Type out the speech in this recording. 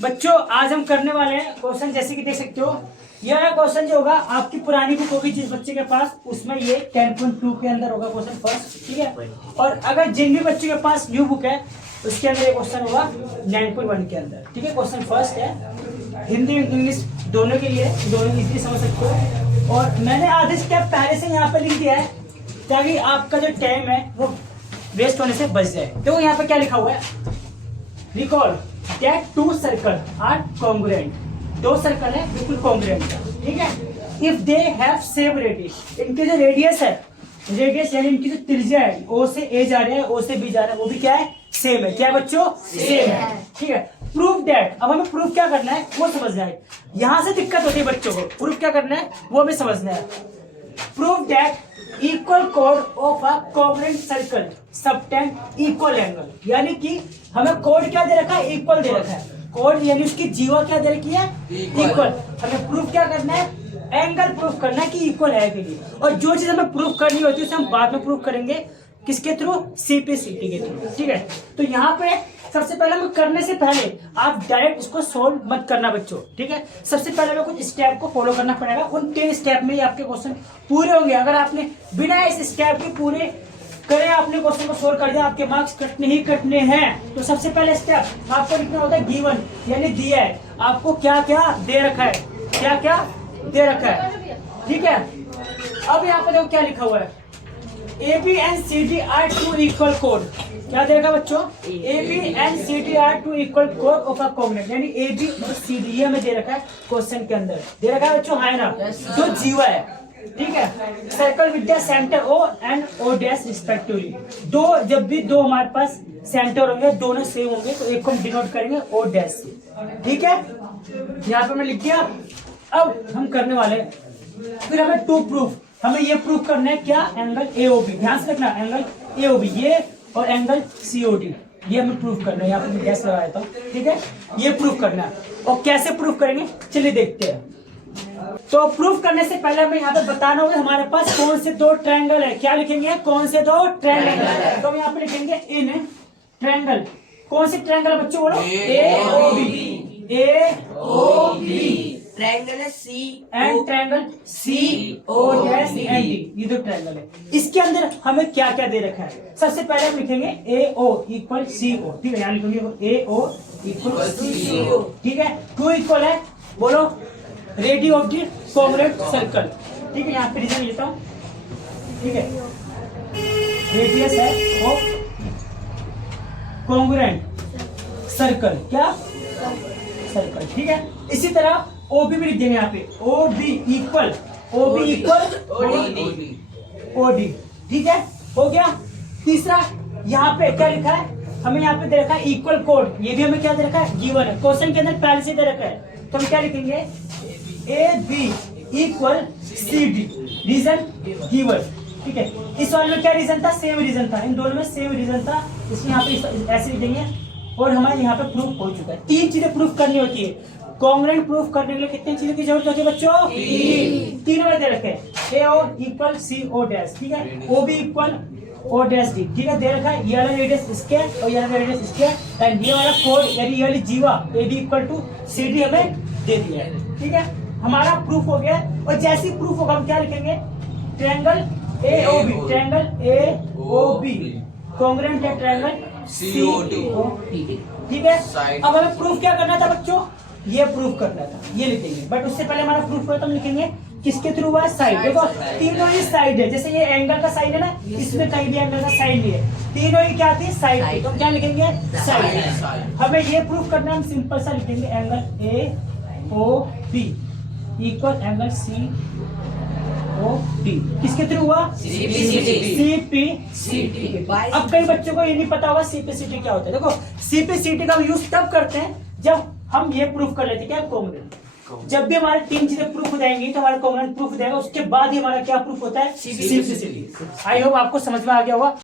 बच्चों आज हम करने वाले हैं क्वेश्चन, जैसे कि देख सकते हो यह क्वेश्चन जो होगा आपकी पुरानी बुक होगी जिस बच्चे के पास, उसमें ये 10.2 के अंदर होगा क्वेश्चन फर्स्ट, ठीक है। और अगर जिन भी बच्चों के पास न्यू बुक है उसके अंदर ये क्वेश्चन होगा 9.1 के अंदर, ठीक है। क्वेश्चन फर्स्ट है, हिंदी इंग्लिश दोनों के लिए, दोनों इजीली समझ सकते हो। और मैंने आधे स्टेप पहले से यहाँ पे लिख दिया है ताकि आपका जो टाइम है वो वेस्ट होने से बच जाए। देखो यहाँ पे क्या लिखा हुआ है, recall that two circle are congruent. दो सर्कल है बिल्कुल कॉन्ग्रुएंट, ठीक है। If they have same radius, इनके जो रेडियस है, रेडियस यानी इनकी जो त्रिज्या है, ओ से ए जा रहा है, ओ से बी जा रहा है, वो भी क्या है, सेम है। क्या है बच्चों, सेम है, ठीक है। प्रूफ दैट, अब हमें प्रूफ क्या करना है वो समझना है। यहां से दिक्कत होती है बच्चों को, प्रूफ क्या करना है वो हमें समझना है। प्रूफ दैट इक्वल कोड of a congruent circle subtend equal angle, यानी कि हमें कोड क्या दे रखा है, इक्वल दे रखा है। कोड यानी उसकी जीवा क्या दे रखी है, इक्वल। हमें प्रूफ क्या करना है, एंगल प्रूफ करना है कि इक्वल है कि नहीं। और जो चीज हमें प्रूफ करनी होती है उसे हम बाद में प्रूफ करेंगे, किसके थ्रू, सीपीसीटी के थ्रू, ठीक है। तो यहाँ पे सबसे पहले हम करने से पहले आप डायरेक्ट इसको सोल्व मत करना बच्चों, ठीक है। सबसे पहले हमें कुछ स्टेप को फॉलो करना पड़ेगा, उन 3 स्टेप में ही आपके क्वेश्चन पूरे होंगे। अगर आपने बिना इस स्टेप के पूरे करे आपने क्वेश्चन को सोल्व कर दिया, आपके मार्क्स कटने ही कटने हैं। तो सबसे पहले स्टेप आपको लिखना होता है गिवन, यानी दिया है आपको क्या क्या दे रखा है, क्या क्या दे रखा है, ठीक है। अब यहाँ पे देखो क्या लिखा हुआ है, A B and C D are two equal कोड। क्या दे रखा है बच्चों, A B and C D are two equal कोड ऑफ अ कॉन्ग्रुएंट, यानी ए बी और सी डी ये हमें दे रखा है क्वेश्चन के अंदर, दे रखा है बच्चों, है ना, जो जीवा है, ठीक है। Circle with the centre O and O dash respectively. दो, जब भी दो हमारे पास सेंटर होंगे, दोनों सेम होंगे, तो एक को हम डिनोट करेंगे ओ डैश से, ठीक है। यहाँ पे मैं लिख दिया। अब हम करने वाले हैं, फिर हमें टू प्रूफ, हमें ये प्रूफ करना है क्या, एंगल एओबी, ध्यान से रखना, एंगल एओबी ये और एंगल सीओडी, ये हमें प्रूफ करना है। यहाँ पे मैं गैस लगा देता हूँ, ठीक है। ये प्रूफ करना है, और कैसे प्रूफ करेंगे चलिए देखते हैं। तो प्रूफ करने से पहले हमें यहाँ पे बताना होगा हमारे पास कौन से दो ट्रायंगल है। क्या लिखेंगे, कौन से दो ट्रायंगल है, तो हम यहाँ पे लिखेंगे इन ट्रायंगल। कौन से ट्रायंगल बच्चों बोलो, एओबी, एओबी ट्रायंगल है C and triangle C O dash and D, ये दो ट्रायंगल है। इसके अंदर हमें क्या क्या दे रखा है, सबसे पहले हम लिखेंगे ए ओ इक्वल सी ओ, ठीक है। यहाँ लिखेंगे ए ओ इक्वल सी ओ, ठीक है। टू इक्वल है, बोलो radius of the congruent circle, ठीक है। यहाँ पे रीजन लेता हूँ, ठीक है। रेडियस है ऑफ कॉन्ग्रुएंट सर्कल, क्या सर्कल, ठीक है। इसी तरह ओबी भी लिख देंगे यहाँ पे, ओबी इक्वल ओडी, ठीक है, हो गया। तीसरा यहाँ पे क्या लिखा है, हमें यहाँ पे दे रखा है इक्वल कोड, ये भी हमें क्या दे रखा है, गिवन है, क्वेश्चन के अंदर पहले से दे रखा है। तो हम क्या लिखेंगे, A B equal C D, reason given, ठीक है। इस वाले में क्या रीजन था, सेम रीजन था, इन दोनों में सेम रीजन था, इसलिए यहाँ पे ऐसे लिख देंगे। और हमारे यहाँ पे प्रूफ हो चुका है। 3 चीजें प्रूफ करनी होती है। कॉन्ग्रुएंट प्रूफ करने के लिए कितनी चीजों की जरूरत होती है बच्चों, तीनों में दे रखे, ए ओ इक्वल सी ओ डैश, ठीक है, O B equal O dash D, ठीक है, दे रखा है। ये वाला रेडियस इसके और ये वाला रेडियस इसके, एंड ये वाला कोड यानी ये वाली जीवा A B equal to C D हमें दे दिया है, ठीक है। हमारा प्रूफ हो गया। और जैसे ही प्रूफ होगा हम क्या लिखेंगे, triangle A O B, triangle A O B congruent है ट्रायंगल सीओडी, ठीक है। अब हमें प्रूफ क्या करना था बच्चों, ये प्रूफ करना था, ये लिखेंगे। बट उससे पहले हमारा प्रूफ हुआ तो हम लिखेंगे किसके थ्रू हुआ, साइड। देखो तीनों ही साइड है, जैसे ये एंगल का साइड है ना, इसमें कहीं भी एंगल का साइड नहीं है, तीनों ही क्या थी, साइड थी, तो हम क्या लिखेंगे, साइड। हमें ये प्रूफ करना है, हम सिंपल सा लिखेंगे angle A O B equal angle C O D, किसके थ्रू हुआ, सीपीसीटी। अब कई बच्चों को ये नहीं पता होगा सीपीसीटी क्या होता है। देखो सीपीसीटी का यूज तब करते हैं जब हम ये प्रूफ कर लेते हैं क्या, कॉन्ग्रुएंट। जब भी हमारे 3 चीजें प्रूफ हो जाएंगी तो हमारा कॉन्ग्रुएंट प्रूफ हो जाएगा, उसके बाद ही हमारा क्या प्रूफ होता है, सीपीसीटी। आई होप आपको समझ में आ गया होगा।